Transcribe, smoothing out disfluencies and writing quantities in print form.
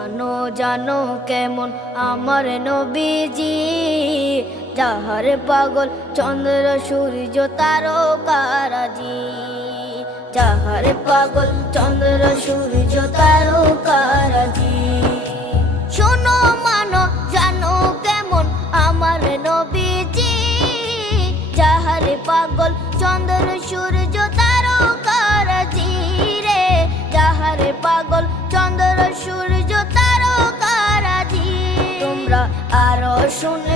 মানো জানো কেমন আমার নবীজি, যাহার পাগল চন্দ্র সূর্য তারকারাজি, যাহার পাগল চন্দ্র সূর্য তারকারাজি। শোনো মানো জানো কেমন আমার নবীজি, যাহার পাগল চন্দ্র সূর্য তারকারাজি রে, যাহার পাগল চন্দ্র সূর্য তারকারাজি। তোমরা আরো শুনে